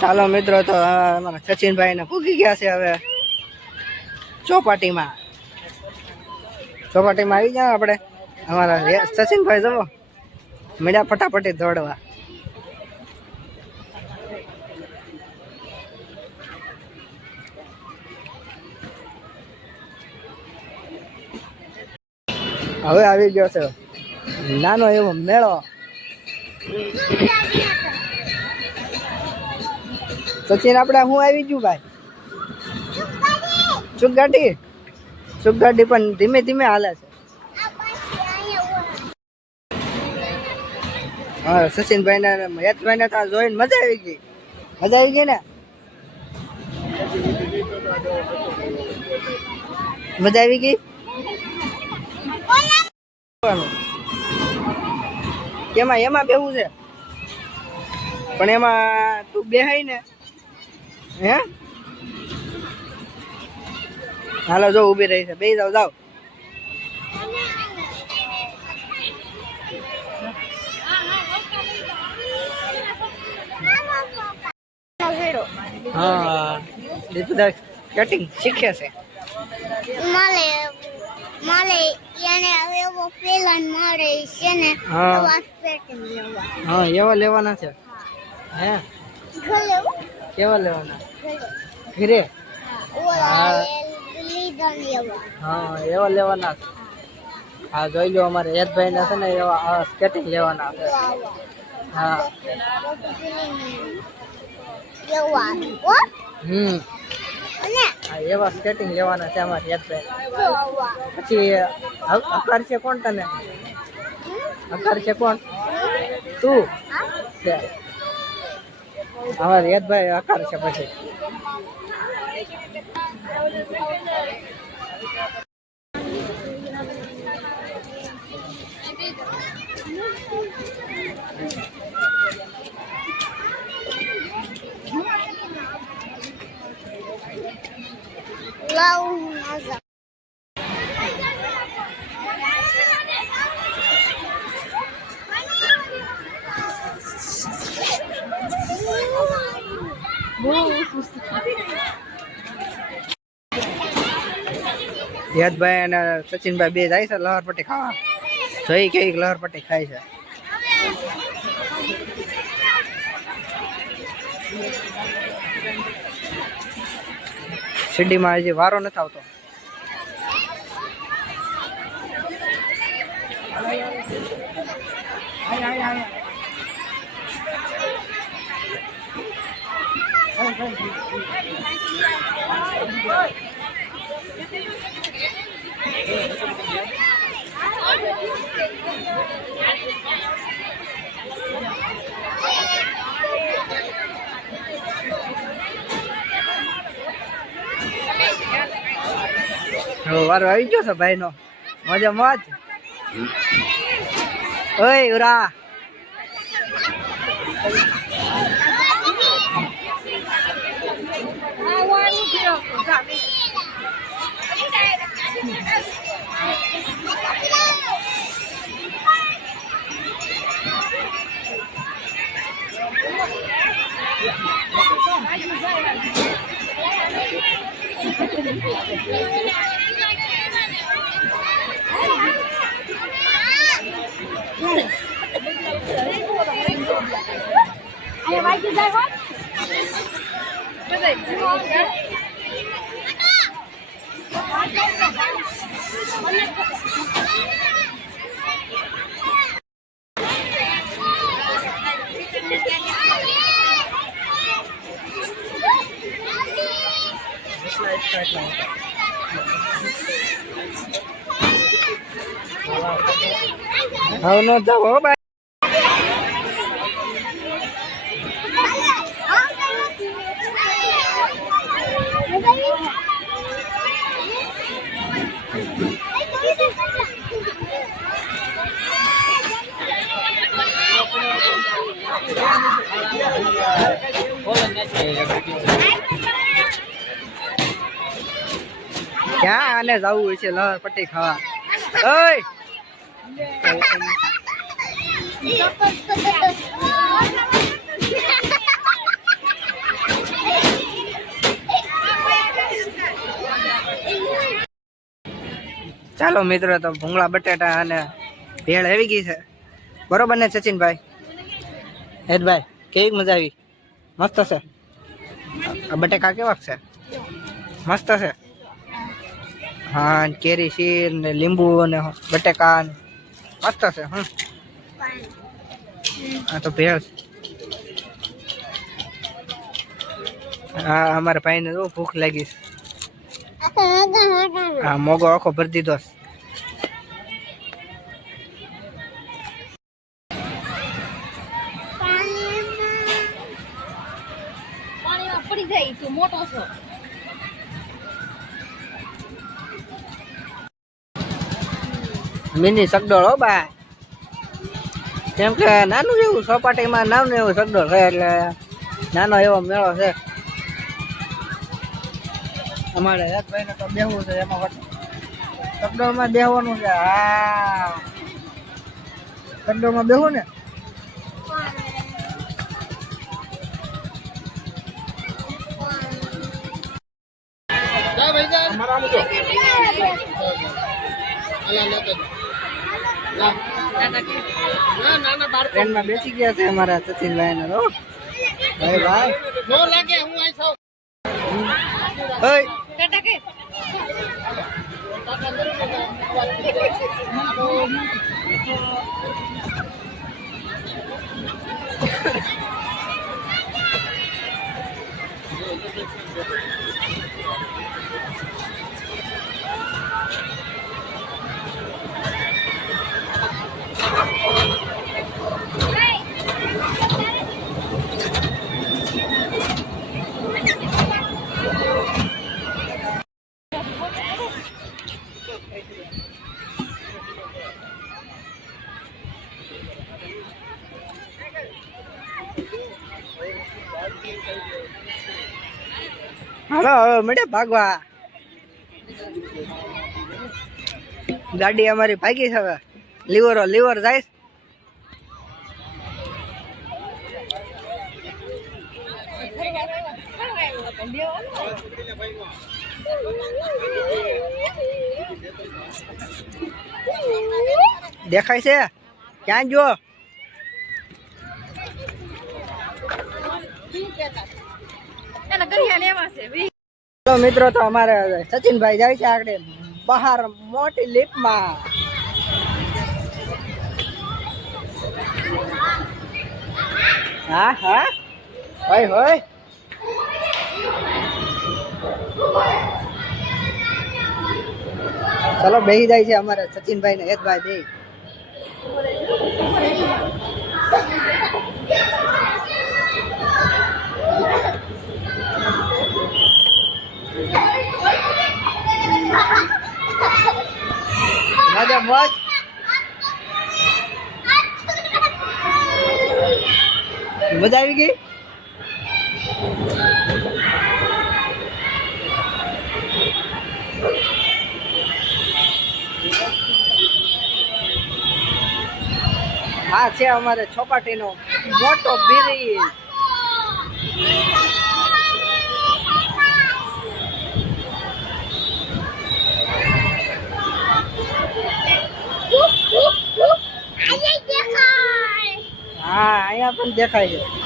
ચાલો મિત્રો, તો અમારા સચિનભાઈ ને પૂગી ગયા છે હવે ચોપાટીમાં. ચોપાટીમાં આવી ગયા આપણે. અમારા સચિનભાઈ જવો મીડા ફટાફટી દોડવા. હવે આવી ગયો છે નાનો એવો મેળો. સચિન આપણે હું આવી ગયું ભાઈ? ચૂક ગાડી પણ ધીમે ધીમે હાલે છે. હા સચિનભાઈ ને હેતભાઈ ને તો જોઈને મજા આવી ગઈ. મજા આવી ગઈ ને? મજા આવી ગઈ? એમાં એમાં બેવું છે? પણ એમાં તું બેહાય ને? હે? હાલો જો ઊભી રહી છે. બે જાવ જાવ હા કટિંગ શીખે છે. માલે માલે એને હવે એવો પેલન મળે છે ને હા. એવા પેટર્ન લેવા. હા એવા લેવાના છે. હે? કેવા લેવાના? ઘરે? હા. એવા લેવાના. હા જોઈ લો અમારે હેતભાઈ ને છે ને એવા સ્કેટિંગ લેવાના છે. હા. હમ. હા એવા સ્કેટિંગ લેવાના છે અમારે આવા પછી અકાર છે કોણ તને? અકાર છે કોણ? તું? છે. અમારે હેતભાઈ આકાર છે પછી. યદભાઈ અને સચિનભાઈ બે જાય છે લહરપટ્ટી ખાવા. જોઈ કે લહરપટ્ટી ખાય છે. શિરડીમાં હજી વારો નથી આવતો. હવે વારો આવી ગયો છે ભાઈ નો મજા મજ ઓય ઉરા. Aí vai que vai, vai. Peraí, Olha જાવ હો ભાઈ ક્યાં આને જવું હોય છે લહર પટ્ટી ખાવા ઓય ચાલો મિત્રો, તો ભૂંગળા, બટેટા અને ભેળ આવી ગઈ છે. બરોબર ને, સચિનભાઈ? હેતભાઈ, કેવી મજા આવી? મસ્ત છે? આ બટેકા કેવા છે? મસ્ત છે? હા કેરી, શીર ને લીંબુ ને બટેકા મસ્ત છે હા. આ તો ભેળ હા અમારા ભાઈને જો ભૂખ લાગી છે. હા મોગો આખો ભરી દીધો છે. મિની સગડોળ હો બા કેમ કે નાનું એવું સપાટીમાં નાનું એવું સગડોળ છે એટલે નાનો એવો મેળો છે અમારે હેતભાઈને તો બેહવું છે એમાં વટ- સગડોળમાં બેહવાનું છે હા સગડોળમાં બેહવું ને ટ્રેનમાં બેસી ગયા છે અમારા સચિનભાઈ ને તો ભાઈ. ભાઈ. હાલો, હવે મળે ભાગવા. ગાડી અમારી ભાગી છે હવે. લીવરો, લીવર જાય. દેખાય છે? ક્યાં જો એના ગરિયા લેવા મિત્રો, તો અમારે સચિનભાઈ જાય છે આગળ. બહાર મોટી લીપમાં. હા હા. હોય હોય. ચલો બેસી જાય છે અમારે સચિનભાઈ ને હેતભાઈ બે મજા મોજ મજા આવી ગઈ? હા છે અમારે ચોપાટીનો મોટો બ્રિજ હા અહીંયા પણ દેખાય છે.